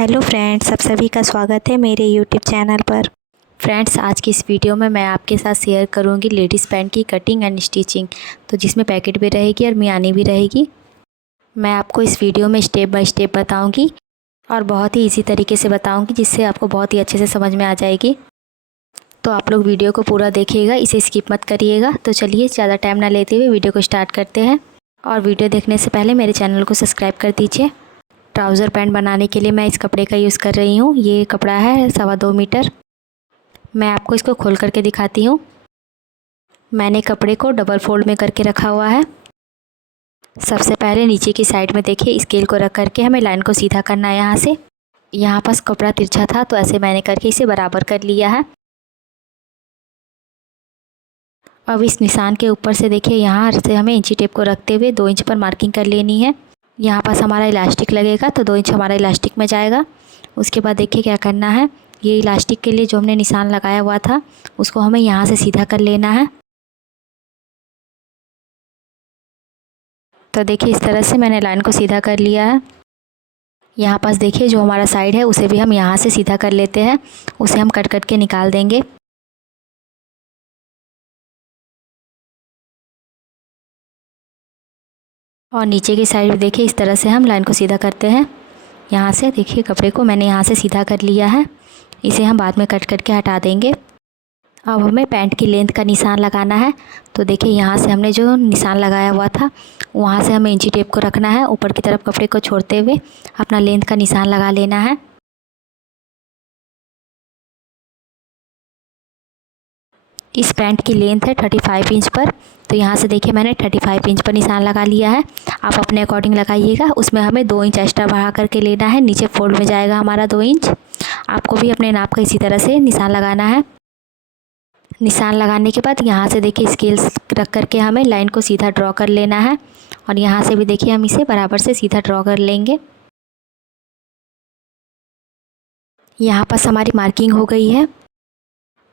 Hello friends, आप सभी का स्वागत है मेरे यूट्यूब चैनल पर। फ्रेंड्स, आज की इस वीडियो में मैं आपके साथ शेयर करूंगी लेडीज़ पैंट की कटिंग एंड स्टिचिंग, तो जिसमें पैकेट भी रहेगी और मियानी भी रहेगी। मैं आपको इस वीडियो में स्टेप बाय स्टेप बताऊंगी और बहुत ही इजी तरीके से बताऊंगी, जिससे आपको बहुत ही अच्छे से समझ में आ जाएगी। तो आप लोग वीडियो को पूरा देखिएगा, इसे स्किप मत करिएगा। तो चलिए ज़्यादा टाइम ना लेते हुए वीडियो को स्टार्ट करते हैं। और वीडियो देखने से पहले मेरे चैनल को सब्सक्राइब कर दीजिए। ट्राउज़र पैंट बनाने के लिए मैं इस कपड़े का यूज़ कर रही हूँ। ये कपड़ा है 2.25 मीटर। मैं आपको इसको खोल करके दिखाती हूँ। मैंने कपड़े को डबल फोल्ड में करके रखा हुआ है। सबसे पहले नीचे की साइड में देखिए, स्केल को रख करके हमें लाइन को सीधा करना है। यहाँ से यहाँ पास कपड़ा तिरछा था, तो ऐसे मैंने करके इसे बराबर कर लिया है। अब इस निशान के ऊपर से देखिए, यहाँ से हमें इंची टेप को रखते हुए 2 इंच पर मार्किंग कर लेनी है। यहाँ पास हमारा इलास्टिक लगेगा, तो 2 इंच हमारा इलास्टिक में जाएगा। उसके बाद देखिए क्या करना है, ये इलास्टिक के लिए जो हमने निशान लगाया हुआ था उसको हमें यहाँ से सीधा कर लेना है। तो देखिए इस तरह से मैंने लाइन को सीधा कर लिया है। यहाँ पास देखिए जो हमारा साइड है उसे भी हम यहाँ से सीधा कर लेते हैं, उसे हम कट के निकाल देंगे। और नीचे की साइड देखिए इस तरह से हम लाइन को सीधा करते हैं। यहाँ से देखिए कपड़े को मैंने यहाँ से सीधा कर लिया है, इसे हम बाद में कट के हटा देंगे। अब हमें पैंट की लेंथ का निशान लगाना है। तो देखिए यहाँ से हमने जो निशान लगाया हुआ था वहाँ से हमें इंची टेप को रखना है, ऊपर की तरफ कपड़े को छोड़ते हुए अपना लेंथ का निशान लगा लेना है। इस पैंट की लेंथ है 35 इंच पर, तो यहाँ से देखिए मैंने 35 इंच पर निशान लगा लिया है। आप अपने अकॉर्डिंग लगाइएगा। उसमें हमें 2 इंच एक्स्ट्रा बढ़ा करके लेना है, नीचे फोल्ड में जाएगा हमारा 2 इंच। आपको भी अपने नाप का इसी तरह से निशान लगाना है। निशान लगाने के बाद यहाँ से देखिए स्केल रख करके हमें लाइन को सीधा ड्रॉ कर लेना है, और यहाँ से भी देखिए हम इसे बराबर से सीधा ड्रॉ कर लेंगे। यहाँ पास हमारी मार्किंग हो गई है।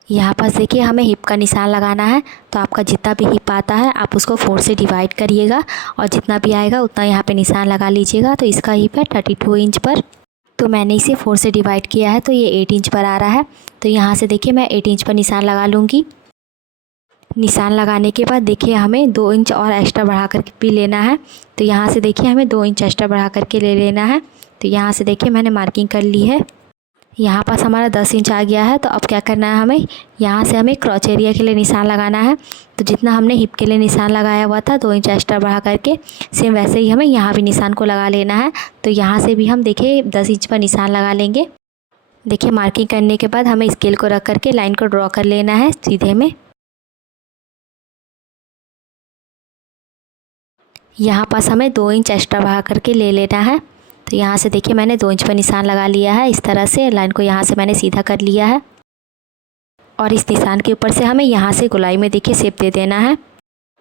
यहाँ पास देखिए हमें हिप का निशान लगाना है। तो आपका जितना भी हिप आता है आप उसको 4 से डिवाइड करिएगा, और जितना भी आएगा उतना यहाँ पे निशान लगा लीजिएगा। तो इसका हिप है 32 इंच पर, तो मैंने इसे 4 से डिवाइड किया है, तो ये 8 इंच पर आ रहा है। तो यहाँ से देखिए मैं 8 इंच पर निशान लगा लूँगी। निशान लगाने के बाद देखिए हमें 2 इंच और एक्स्ट्रा बढ़ा कर भी लेना है। तो यहाँ से देखिए हमें 2 इंच एक्स्ट्रा बढ़ा करके ले लेना है। तो यहाँ से देखिए मैंने मार्किंग कर ली है। यहाँ पास हमारा 10 इंच आ गया है। तो अब क्या करना है, हमें यहाँ से हमें क्रॉच एरिया के लिए निशान लगाना है। तो जितना हमने हिप के लिए निशान लगाया हुआ था 2 इंच एक्स्ट्रा बढ़ा करके, सेम वैसे ही हमें यहाँ भी निशान को लगा लेना है। तो यहाँ से भी हम देखिए 10 इंच पर निशान लगा लेंगे। देखिए मार्किंग करने के बाद हमें स्केल को रख करके लाइन को ड्रॉ कर लेना है सीधे में। यहाँ पास हमें 2 इंच एक्स्ट्रा बढ़ा करके ले लेना है। तो यहाँ से देखिए मैंने 2 इंच पर निशान लगा लिया है। इस तरह से लाइन को यहाँ से मैंने सीधा कर लिया है, और इस निशान के ऊपर से हमें यहाँ से गोलाई में देखिए शेप दे देना है।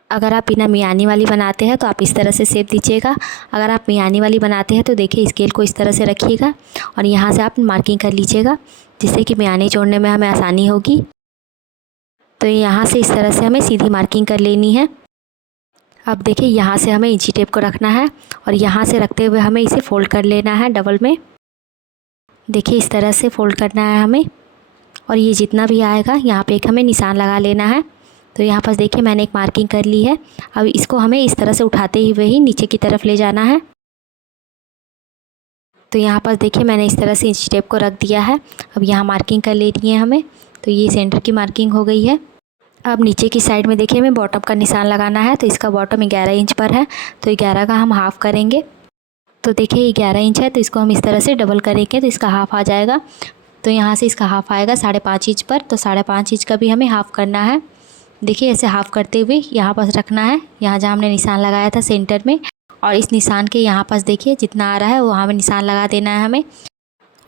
अगर आप बिना मियानी वाली बनाते हैं तो आप इस तरह से शेप दीजिएगा। अगर आप मियानी वाली बनाते हैं तो देखिए स्केल को इस तरह से रखिएगा, और यहाँ से आप मार्किंग कर लीजिएगा, जिससे कि मियानी जोड़ने में हमें आसानी होगी। तो यहाँ से इस तरह से हमें सीधी मार्किंग कर लेनी है। अब देखिए यहाँ से हमें इंची टेप को रखना है, और यहाँ से रखते हुए हमें इसे फ़ोल्ड कर लेना है डबल में। देखिए इस तरह से फ़ोल्ड करना है हमें, और ये जितना भी आएगा यहाँ पे एक हमें निशान लगा लेना है। तो यहाँ पास देखिए मैंने एक मार्किंग कर ली है। अब इसको हमें इस तरह से उठाते हुए ही नीचे की तरफ ले जाना है। तो यहाँ पास देखिए मैंने इस तरह से इंची टेप को रख दिया है। अब यहाँ मार्किंग कर लेनी है हमें। तो ये सेंटर की मार्किंग हो गई है। अब नीचे की साइड में देखिए हमें बॉटम का निशान लगाना है। तो इसका बॉटम 11 इंच पर है, तो 11 का हम हाफ़ करेंगे। तो देखिए 11 इंच है, तो इसको हम इस तरह से डबल करेंगे तो इसका हाफ़ आ जाएगा। तो यहाँ से इसका हाफ़ आएगा 5.5 इंच पर, तो 5.5 इंच का भी हमें हाफ़ करना है। देखिए ऐसे हाफ़ करते हुए यहाँ पास रखना है, यहाँ जहाँ हमने निशान लगाया था सेंटर में, और इस निशान के यहाँ पास देखिए जितना आ रहा है वहाँ में निशान लगा देना है हमें।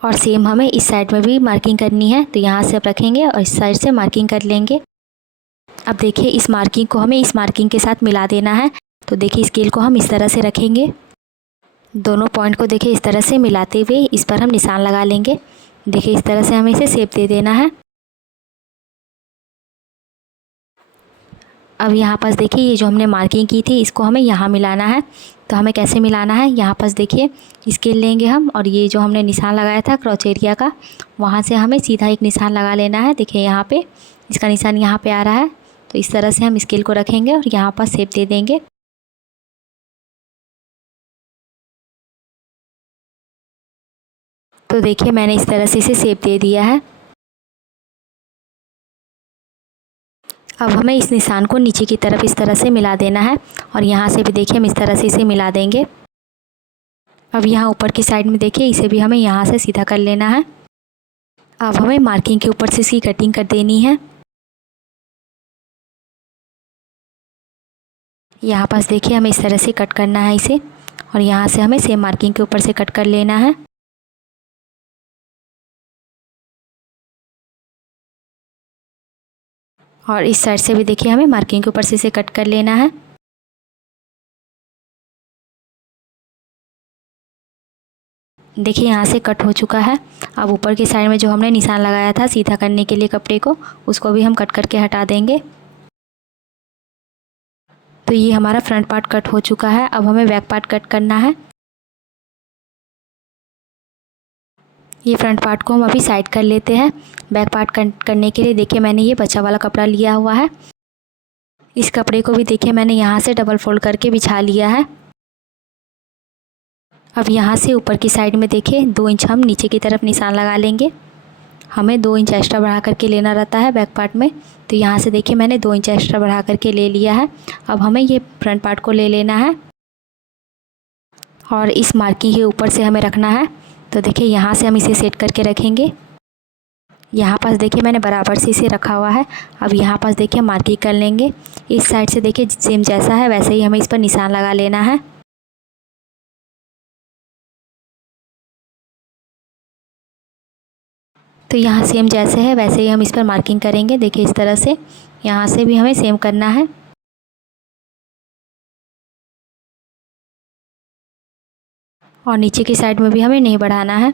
और सेम हमें इस साइड में भी मार्किंग करनी है। तो यहाँ से आप रखेंगे और इस साइड से मार्किंग कर लेंगे। अब देखिए इस मार्किंग को हमें इस मार्किंग के साथ मिला देना है। तो देखिए स्केल को हम इस तरह से रखेंगे, दोनों पॉइंट को देखिए इस तरह से मिलाते हुए इस पर हम निशान लगा लेंगे। देखिए इस तरह से हमें इसे शेप दे देना है। अब यहाँ पास देखिए ये जो हमने मार्किंग की थी इसको हमें यहाँ मिलाना है। तो हमें कैसे मिलाना है, यहाँ पास देखिए स्केल लेंगे हम और ये जो हमने निशान लगाया था क्रॉच एरिया का, वहाँ से हमें सीधा एक निशान लगा लेना है। देखिए यहाँ पे इसका निशान यहाँ पे आ रहा है, तो इस तरह से हम स्केल को रखेंगे और यहाँ पर शेप दे देंगे। तो देखिए मैंने इस तरह से इसे शेप दे दिया है। अब हमें इस निशान को नीचे की तरफ इस तरह से मिला देना है और यहाँ से भी देखिए हम इस तरह से इसे मिला देंगे। अब यहाँ ऊपर की साइड में देखिए इसे भी हमें यहाँ से सीधा कर लेना है। अब हमें मार्किंग के ऊपर से इसकी कटिंग कर देनी है। यहाँ पास देखिए हमें इस तरह से कट करना है इसे और यहाँ से हमें सेम मार्किंग के ऊपर से कट कर लेना है। और इस साइड से भी देखिए हमें मार्किंग के ऊपर से इसे कट कर लेना है। देखिए यहाँ से कट हो चुका है। अब ऊपर की साइड में जो हमने निशान लगाया था सीधा करने के लिए कपड़े को, उसको भी हम कट करके हटा देंगे। तो ये हमारा फ्रंट पार्ट कट हो चुका है। अब हमें बैक पार्ट कट करना है। ये फ्रंट पार्ट को हम अभी साइड कर लेते हैं। बैक पार्ट कट करने के लिए देखिए मैंने ये बचा वाला कपड़ा लिया हुआ है। इस कपड़े को भी देखिए मैंने यहाँ से डबल फोल्ड करके बिछा लिया है। अब यहाँ से ऊपर की साइड में देखिए 2 इंच हम नीचे की तरफ निशान लगा लेंगे। हमें 2 इंच एक्स्ट्रा बढ़ा करके लेना रहता है बैक पार्ट में, तो यहाँ से देखिए मैंने 2 इंच एक्स्ट्रा बढ़ा करके ले लिया है। अब हमें ये फ्रंट पार्ट को ले लेना है और इस मार्किंग के ऊपर से हमें रखना है। तो देखिए यहाँ से हम इसे सेट करके रखेंगे। यहाँ पास देखिए मैंने बराबर से इसे रखा हुआ है। अब यहाँ पास देखिए मार्किंग कर लेंगे। इस साइड से देखिए सेम जैसा है वैसे ही हमें इस पर निशान लगा लेना है। तो यहाँ सेम जैसे है वैसे ही हम इस पर मार्किंग करेंगे। देखिए इस तरह से यहाँ से भी हमें सेम करना है। और नीचे की साइड में भी हमें नहीं बढ़ाना है।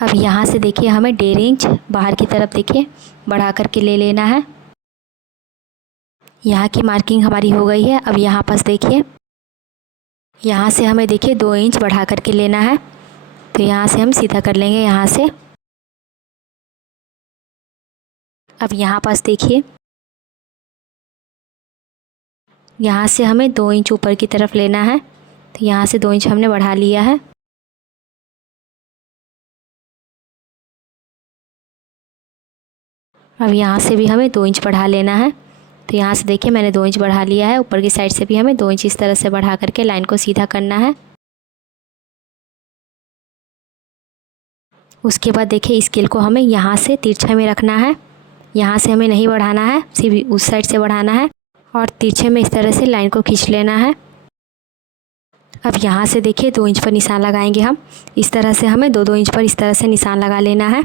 अब यहाँ से देखिए हमें 1.5 इंच बाहर की तरफ देखिए बढ़ा करके ले लेना है। यहाँ की मार्किंग हमारी हो गई है। अब यहाँ पास देखिए यहाँ से हमें देखिए 2 इंच बढ़ा करके लेना है। तो यहाँ से हम सीधा कर लेंगे यहाँ से। अब यहाँ पास देखिए यहाँ से हमें 2 इंच ऊपर की तरफ लेना है। तो यहाँ से 2 इंच हमने बढ़ा लिया है। अब यहाँ से भी हमें 2 इंच बढ़ा लेना है। तो यहाँ से देखिए मैंने 2 इंच बढ़ा लिया है। ऊपर की साइड से भी हमें 2 इंच इस तरह से बढ़ा करके लाइन को सीधा करना है। उसके बाद देखिए स्केल को हमें यहाँ से तिरछे में रखना है। यहाँ से हमें नहीं बढ़ाना है, सिर्फ उस साइड से बढ़ाना है और तिरछे में इस तरह से लाइन को खींच लेना है। अब यहाँ से देखिए 2 इंच पर निशान लगाएंगे हम। इस तरह से हमें 2-2 इंच पर इस तरह से निशान लगा लेना है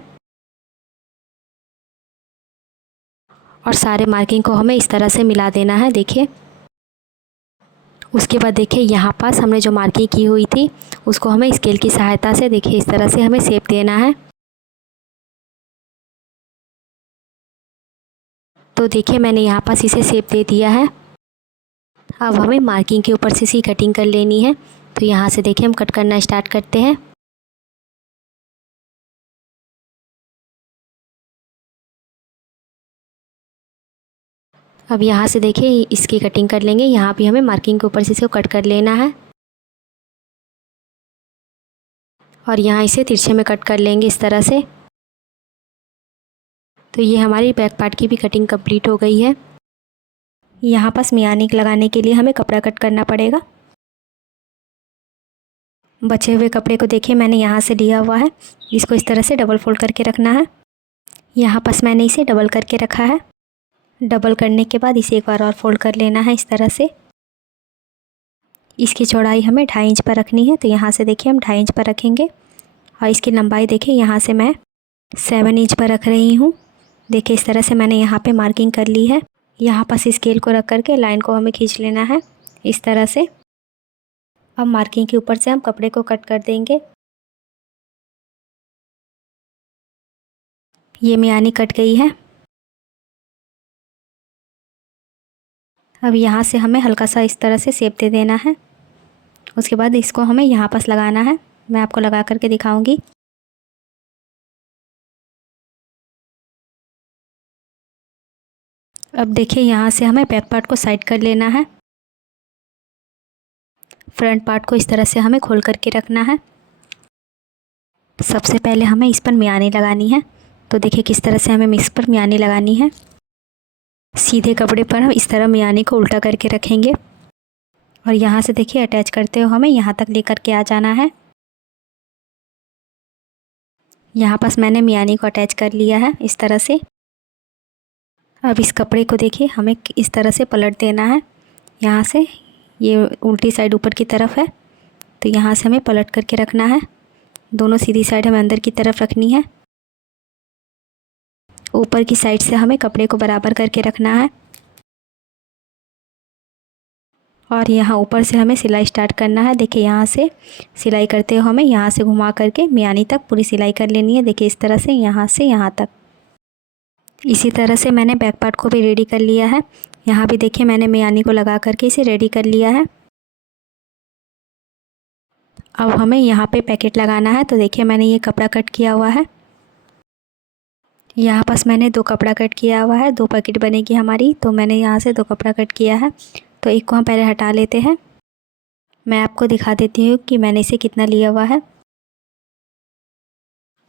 और सारे मार्किंग को हमें इस तरह से मिला देना है। देखिए उसके बाद देखिए यहाँ पास हमने जो मार्किंग की हुई थी उसको हमें स्केल की सहायता से देखिए इस तरह से हमें शेप देना है। तो देखिए मैंने यहाँ पास इसे शेप दे दिया है। अब हमें मार्किंग के ऊपर से इसी कटिंग कर लेनी है। तो यहाँ से देखिए हम कट करना स्टार्ट करते हैं। अब यहाँ से देखिए इसकी कटिंग कर लेंगे। यहाँ भी हमें मार्किंग के ऊपर से इसको कट कर लेना है और यहाँ इसे तिरछे में कट कर लेंगे इस तरह से। तो ये हमारी बैक पार्ट की भी कटिंग कंप्लीट हो गई है। यहाँ पास मियानिक लगाने के लिए हमें कपड़ा कट करना पड़ेगा। बचे हुए कपड़े को देखिए मैंने यहाँ से लिया हुआ है। इसको इस तरह से डबल फोल्ड करके रखना है। यहाँ पास मैंने इसे डबल करके रखा है। डबल करने के बाद इसे एक बार और फोल्ड कर लेना है इस तरह से। इसकी चौड़ाई हमें 2.5 इंच पर रखनी है। तो यहाँ से देखिए हम 2.5 इंच पर रखेंगे और इसकी लंबाई देखिए यहाँ से मैं 7 इंच पर रख रही हूँ। देखिए इस तरह से मैंने यहाँ पे मार्किंग कर ली है। यहाँ पास स्केल को रख करके लाइन को हमें खींच लेना है इस तरह से। अब मार्किंग के ऊपर से हम कपड़े को कट कर देंगे। ये मियानी कट गई है। अब यहाँ से हमें हल्का सा इस तरह से शेप दे देना है। उसके बाद इसको हमें यहाँ पास लगाना है, मैं आपको लगा करके दिखाऊंगी। अब देखिए यहाँ से हमें बैक पार्ट को साइड कर लेना है। फ्रंट पार्ट को इस तरह से हमें खोल करके रखना है। सबसे पहले हमें इस पर मियानी लगानी है। तो देखिए किस तरह से हमें इस पर मियानी लगानी है। सीधे कपड़े पर हम इस तरह मियानी को उल्टा करके रखेंगे और यहाँ से देखिए अटैच करते हुए हमें यहाँ तक लेकर के आ जाना है। यहाँ पास मैंने मियानी को अटैच कर लिया है इस तरह से। अब इस कपड़े को देखिए हमें इस तरह से पलट देना है। यहाँ से ये उल्टी साइड ऊपर की तरफ है, तो यहाँ से हमें पलट करके रखना है। दोनों सीधी साइड हमें अंदर की तरफ रखनी है। ऊपर की साइड से हमें कपड़े को बराबर करके रखना है और यहाँ ऊपर से हमें सिलाई स्टार्ट करना है। देखिए यहाँ से सिलाई करते हुए हमें यहाँ से घुमा करके मियानी तक पूरी सिलाई कर लेनी है। देखिए इस तरह से यहाँ तक। इसी तरह से मैंने बैक पार्ट को भी रेडी कर लिया है। यहाँ भी देखिए मैंने मियानी को लगा करके इसे रेडी कर लिया है। अब हमें यहाँ पे पैकेट लगाना है। तो देखिए मैंने ये कपड़ा कट किया हुआ है। यहाँ पास मैंने 2 कपड़ा कट किया हुआ है, 2 पैकेट बनेगी हमारी। तो मैंने यहाँ से 2 कपड़ा कट किया है, तो एक को हम पहले हटा लेते हैं। मैं आपको दिखा देती हूँ कि मैंने इसे कितना लिया हुआ है।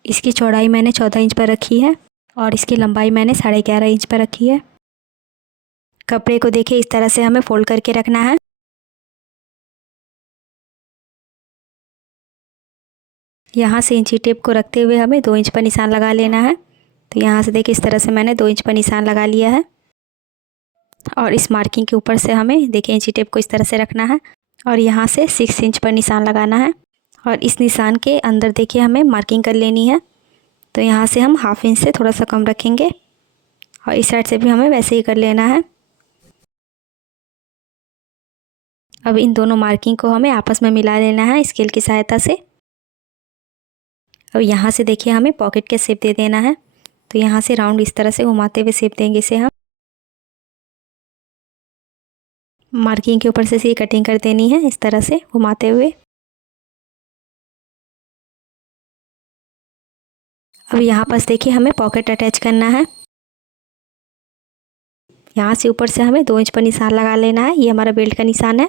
इसकी चौड़ाई मैंने 14 इंच पर रखी है और इसकी लंबाई मैंने 11.5 इंच पर रखी है। कपड़े को देखिए इस तरह से हमें फोल्ड करके रखना है। यहाँ से इंची टेप को रखते हुए हमें 2 इंच पर निशान लगा लेना है। तो यहाँ से देखिए इस तरह से मैंने 2 इंच पर निशान लगा लिया है और इस मार्किंग के ऊपर से हमें देखिए इंची टेप को इस तरह से रखना है और यहाँ से 6 इंच पर निशान लगाना है और इस निशान के अंदर देखिए हमें मार्किंग कर लेनी है। तो यहाँ से हम 1/2 इंच से थोड़ा सा कम रखेंगे और इस साइड से भी हमें वैसे ही कर लेना है। अब इन दोनों मार्किंग को हमें आपस में मिला लेना है स्केल की सहायता से। अब यहाँ से देखिए हमें पॉकेट के शेप दे देना है। तो यहाँ से राउंड इस तरह से घुमाते हुए शेप देंगे इसे हम। मार्किंग के ऊपर से इसे कटिंग कर देनी है इस तरह से घुमाते हुए। अब यहाँ पास देखिए हमें पॉकेट अटैच करना है। यहाँ से ऊपर से हमें 2 इंच पर निशान लगा लेना है। ये हमारा बेल्ट का निशान है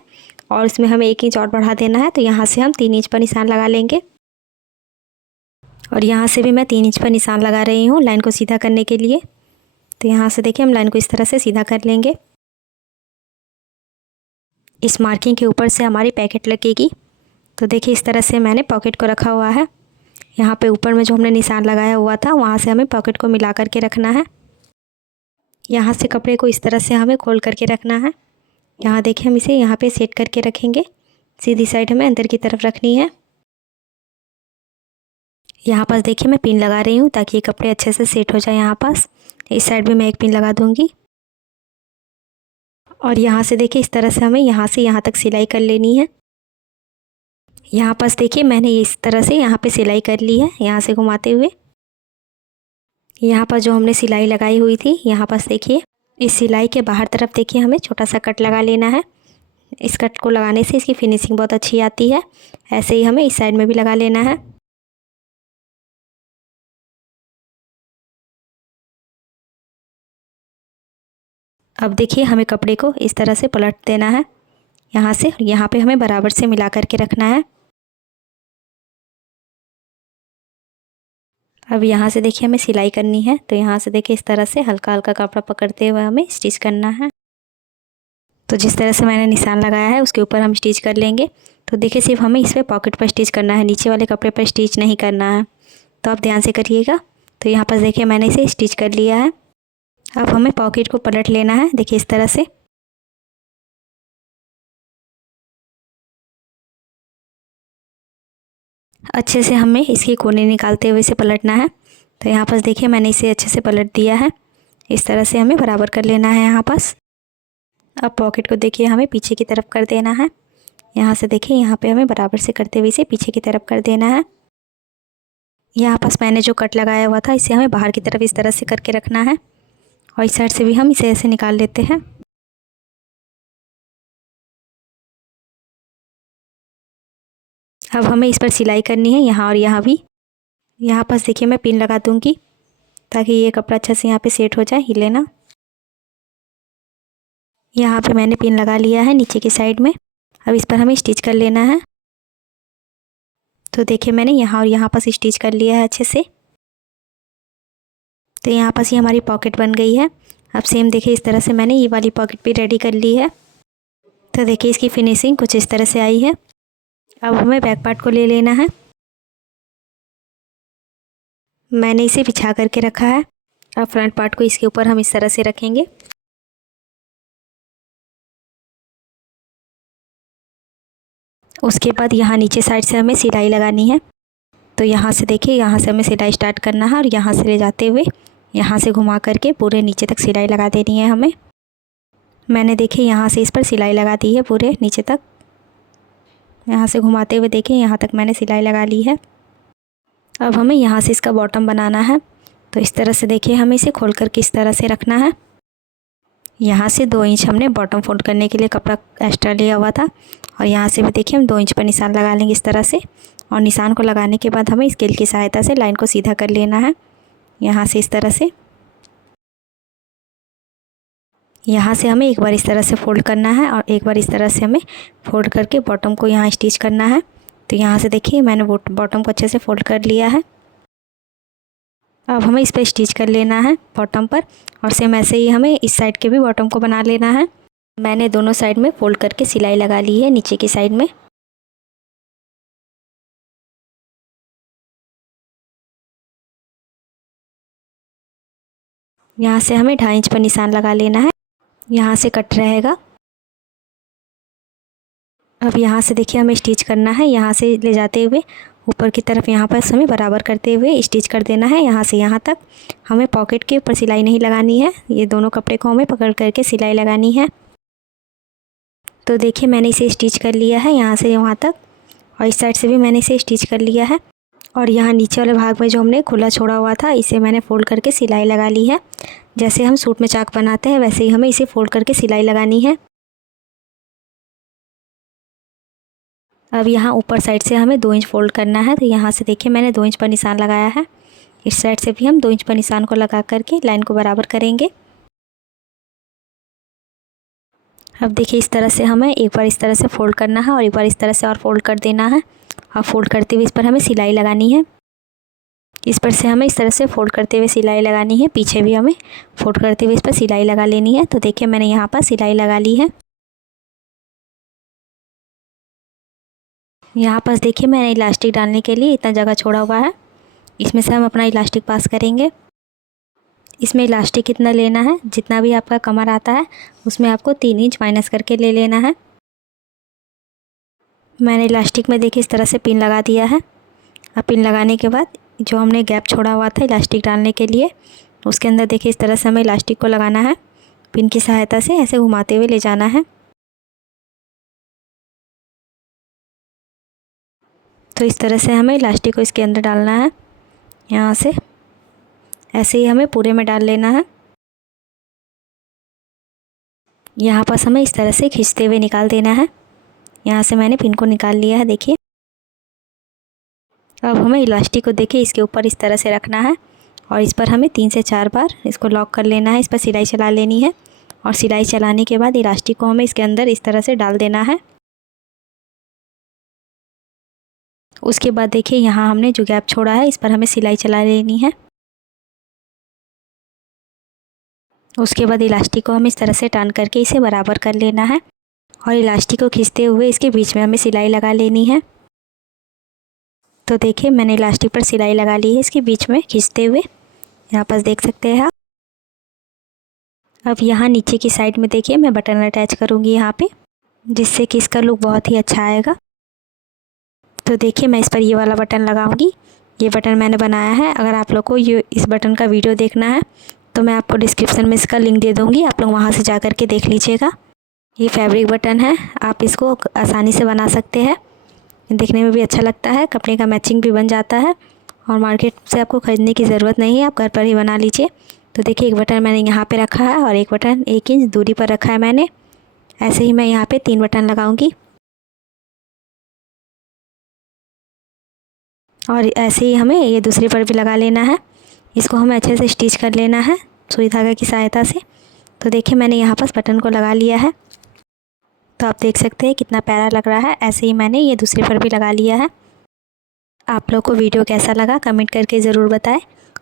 और इसमें हमें 1 इंच और बढ़ा देना है। तो यहाँ से हम 3 इंच पर निशान लगा लेंगे और यहाँ से भी मैं 3 इंच पर निशान लगा रही हूँ लाइन को सीधा करने के लिए। तो यहाँ से देखिए हम लाइन को इस तरह से सीधा कर लेंगे। इस मार्किंग के ऊपर से हमारी पैकेट लगेगी। तो देखिए इस तरह से मैंने पॉकेट को रखा हुआ है। यहाँ पे ऊपर में जो हमने निशान लगाया हुआ था वहाँ से हमें पॉकेट को मिला करके रखना है। यहाँ से कपड़े को इस तरह से हमें खोल करके रखना है। यहाँ देखिए हम इसे यहाँ पे सेट करके रखेंगे। सीधी साइड हमें अंदर की तरफ रखनी है। यहाँ पास देखिए मैं पिन लगा रही हूँ ताकि ये कपड़े अच्छे से सेट हो जाए। यहाँ पास इस साइड भी मैं एक पिन लगा दूँगी और यहाँ से देखिए इस तरह से हमें यहाँ से यहाँ तक सिलाई कर लेनी है। यहाँ पास देखिए मैंने इस तरह से यहाँ पे सिलाई कर ली है यहाँ से घुमाते हुए। यहाँ पर जो हमने सिलाई लगाई हुई थी यहाँ पास देखिए इस सिलाई के बाहर तरफ देखिए हमें छोटा सा कट लगा लेना है। इस कट को लगाने से इसकी फिनिशिंग बहुत अच्छी आती है। ऐसे ही हमें इस साइड में भी लगा लेना है। अब देखिए हमें कपड़े को इस तरह से पलट देना है। यहाँ से यहाँ पे हमें बराबर से मिला करके रखना है। अब यहाँ से देखिए हमें सिलाई करनी है। तो यहाँ से देखिए इस तरह से हल्का हल्का कपड़ा पकड़ते हुए हमें स्टिच करना है। तो जिस तरह से मैंने निशान लगाया है उसके ऊपर हम स्टिच कर लेंगे। तो देखिए सिर्फ हमें इस पर पॉकेट पर स्टिच करना है, नीचे वाले कपड़े पर स्टिच नहीं करना है। तो आप ध्यान से करिएगा। तो यहाँ पर देखिए मैंने इसे स्टिच कर लिया है। अब हमें पॉकेट को पलट लेना है देखिए इस तरह से। अच्छे से हमें इसके कोने निकालते हुए इसे पलटना है। तो यहाँ पास देखिए मैंने इसे अच्छे से पलट दिया है। इस तरह से हमें बराबर कर लेना है यहाँ पास। अब पॉकेट को देखिए हमें पीछे की तरफ कर देना है। यहाँ से देखिए यहाँ पे हमें बराबर से करते हुए इसे पीछे की तरफ कर देना है। यहाँ पास मैंने जो कट लगाया हुआ था इसे हमें बाहर की तरफ इस तरह से करके रखना है और इस साइड से भी हम इसे ऐसे निकाल लेते हैं। अब हमें इस पर सिलाई करनी है, यहाँ और यहाँ भी। यहाँ पास देखिए मैं पिन लगा दूँगी ताकि ये कपड़ा अच्छा से यहाँ पे सेट हो जाए, हिले ना। यहाँ पे मैंने पिन लगा लिया है नीचे की साइड में। अब इस पर हमें स्टिच कर लेना है। तो देखिए मैंने यहाँ और यहाँ पास स्टिच कर लिया है अच्छे से। तो यहाँ पास ये हमारी पॉकेट बन गई है। अब सेम देखिए इस तरह से मैंने ये वाली पॉकेट भी रेडी कर ली है। तो देखिए इसकी फिनिशिंग कुछ इस तरह से आई है। अब हमें बैक पार्ट को ले लेना है। मैंने इसे बिछा करके रखा है। अब फ्रंट पार्ट को इसके ऊपर हम इस तरह से रखेंगे। उसके बाद यहाँ नीचे साइड से हमें सिलाई लगानी है। तो यहाँ से देखिए, यहाँ से हमें सिलाई स्टार्ट करना है और यहाँ से ले जाते हुए यहाँ से घुमा करके पूरे नीचे तक सिलाई लगा देनी है हमें। मैंने देखिए यहाँ से इस पर सिलाई लगा दी है पूरे नीचे तक। यहाँ से घुमाते हुए देखिए यहाँ तक मैंने सिलाई लगा ली है। अब हमें यहाँ से इसका बॉटम बनाना है। तो इस तरह से देखिए हमें इसे खोल कर किस तरह से रखना है। यहाँ से 2 इंच हमने बॉटम फोल्ड करने के लिए कपड़ा एक्स्ट्रा लिया हुआ था और यहाँ से भी देखिए हम 2 इंच पर निशान लगा लेंगे इस तरह से। और निशान को लगाने के बाद हमें स्केल की सहायता से लाइन को सीधा कर लेना है। यहाँ से इस तरह से, यहाँ से हमें एक बार इस तरह से फोल्ड करना है और एक बार इस तरह से हमें फोल्ड करके बॉटम को यहाँ स्टिच करना है। तो यहाँ से देखिए मैंने बॉटम को अच्छे से फोल्ड कर लिया है। अब हमें इस पर स्टिच कर लेना है बॉटम पर और सेम ऐसे ही हमें इस साइड के भी बॉटम को बना लेना है। मैंने दोनों साइड में फोल्ड करके सिलाई लगा ली है नीचे की साइड में। यहाँ से हमें 2.5 इंच पर निशान लगा लेना है। यहाँ से कट रहेगा। अब यहाँ से देखिए हमें स्टिच करना है। यहाँ से ले जाते हुए ऊपर की तरफ यहाँ पर हमें बराबर करते हुए स्टिच कर देना है। यहाँ से यहाँ तक हमें पॉकेट के ऊपर सिलाई नहीं लगानी है। ये दोनों कपड़े को हमें पकड़ करके सिलाई लगानी है। तो देखिए मैंने इसे स्टिच कर लिया है यहाँ से वहाँ तक और इस साइड से भी मैंने इसे स्टिच कर लिया है। और यहाँ नीचे वाले भाग में जो हमने खुला छोड़ा हुआ था इसे मैंने फ़ोल्ड करके सिलाई लगा ली है। जैसे हम सूट में चाक बनाते हैं वैसे ही हमें इसे फ़ोल्ड करके सिलाई लगानी है। अब यहाँ ऊपर साइड से हमें 2 इंच फ़ोल्ड करना है। तो यहाँ से देखिए मैंने 2 इंच पर निशान लगाया है। इस साइड से भी हम 2 इंच पर निशान को लगा करके लाइन को बराबर करेंगे। अब देखिए इस तरह से हमें एक बार इस तरह से फ़ोल्ड करना है और एक बार इस तरह से और फ़ोल्ड कर देना है। और फ़ोल्ड करते हुए इस पर हमें सिलाई लगानी है। इस पर से हमें इस तरह से फ़ोल्ड करते हुए सिलाई लगानी है। पीछे भी हमें फ़ोल्ड करते हुए इस पर सिलाई लगा लेनी है। तो देखिए मैंने यहाँ पर सिलाई लगा ली है। यहाँ पर देखिए मैंने इलास्टिक डालने के लिए इतना जगह छोड़ा हुआ है। इसमें से हम अपना इलास्टिक पास करेंगे। इसमें इलास्टिक कितना लेना है, जितना भी आपका कमर आता है उसमें आपको 3 इंच माइनस करके ले लेना है। मैंने इलास्टिक में देखिए इस तरह से पिन लगा दिया है। अब पिन लगाने के बाद जो हमने गैप छोड़ा हुआ था इलास्टिक डालने के लिए उसके अंदर देखिए इस तरह से हमें इलास्टिक को लगाना है। पिन की सहायता से ऐसे घुमाते हुए ले जाना है। तो इस तरह से हमें इलास्टिक को इसके अंदर डालना है। यहाँ से ऐसे ही हमें पूरे में डाल लेना है। यहाँ पर हमें इस तरह से खींचते हुए निकाल देना है। यहाँ से मैंने पिन को निकाल लिया है देखिए। अब हमें इलास्टिक को देखिए इसके ऊपर इस तरह से रखना है और इस पर हमें 3 से 4 बार इसको लॉक कर लेना है। इस पर सिलाई चला लेनी है और सिलाई चलाने के बाद इलास्टिक को हमें इसके अंदर इस तरह से डाल देना है। उसके बाद देखिए यहाँ हमने जो गैप छोड़ा है इस पर हमें सिलाई चला लेनी है। उसके बाद इलास्टिक को हमें इस तरह से टर्न करके इसे बराबर कर लेना है और इलास्टिक को खींचते हुए इसके बीच में हमें सिलाई लगा लेनी है। तो देखिए मैंने इलास्टिक पर सिलाई लगा ली है इसके बीच में खींचते हुए, यहाँ पर देख सकते हैं आप। अब यहाँ नीचे की साइड में देखिए मैं बटन अटैच करूँगी यहाँ पे, जिससे कि इसका लुक बहुत ही अच्छा आएगा। तो देखिए मैं इस पर ये वाला बटन लगाऊंगी। ये बटन मैंने बनाया है। अगर आप लोग को ये इस बटन का वीडियो देखना है तो मैं आपको डिस्क्रिप्शन में इसका लिंक दे दूँगी, आप लोग वहाँ से जा कर के देख लीजिएगा। ये फैब्रिक बटन है, आप इसको आसानी से बना सकते हैं। देखने में भी अच्छा लगता है, कपड़े का मैचिंग भी बन जाता है और मार्केट से आपको ख़रीदने की ज़रूरत नहीं है, आप घर पर ही बना लीजिए। तो देखिए एक बटन मैंने यहाँ पे रखा है और एक बटन 1 इंच दूरी पर रखा है मैंने। ऐसे ही मैं यहाँ पे 3 बटन लगाऊंगी। और ऐसे ही हमें ये दूसरे पर भी लगा लेना है। इसको हमें अच्छे से स्टिच कर लेना है सुई धागे की सहायता से। तो देखिए मैंने यहाँ पर बटन को लगा लिया है। तो आप देख सकते हैं कितना प्यारा लग रहा है। ऐसे ही मैंने ये दूसरे पर भी लगा लिया है। आप लोग को वीडियो कैसा लगा कमेंट करके ज़रूर बताएं,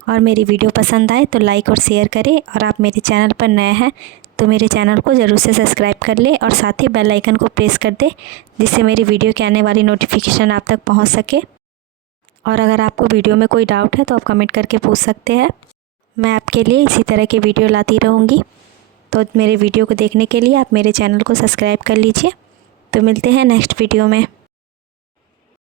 और मेरी वीडियो पसंद आए तो लाइक और शेयर करें। और आप मेरे चैनल पर नए हैं तो मेरे चैनल को ज़रूर से सब्सक्राइब कर लें और साथ ही बेल आइकन को प्रेस कर दें, जिससे मेरी वीडियो के आने वाली नोटिफिकेशन आप तक पहुंच सके। और अगर आपको वीडियो में कोई डाउट है तो आप कमेंट करके पूछ सकते हैं। मैं आपके लिए इसी तरह की वीडियो लाती रहूँगी। तो मेरे वीडियो को देखने के लिए आप मेरे चैनल को सब्सक्राइब कर लीजिए। तो मिलते हैं नेक्स्ट वीडियो में।